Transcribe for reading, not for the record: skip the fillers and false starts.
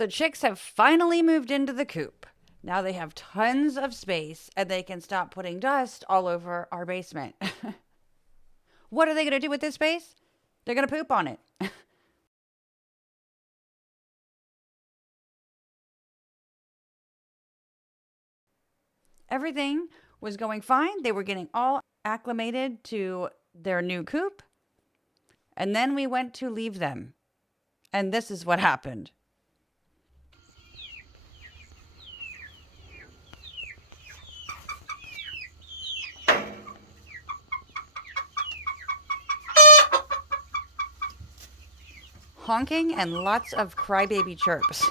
The chicks have finally moved into the coop. Now they have tons of space and they can stop putting dust all over our basement. What are they going to do with this space? They're going to poop on it. Everything was going fine. They were getting all acclimated to their new coop. And then we went to leave them. And this is what happened. Honking and lots of crybaby chirps.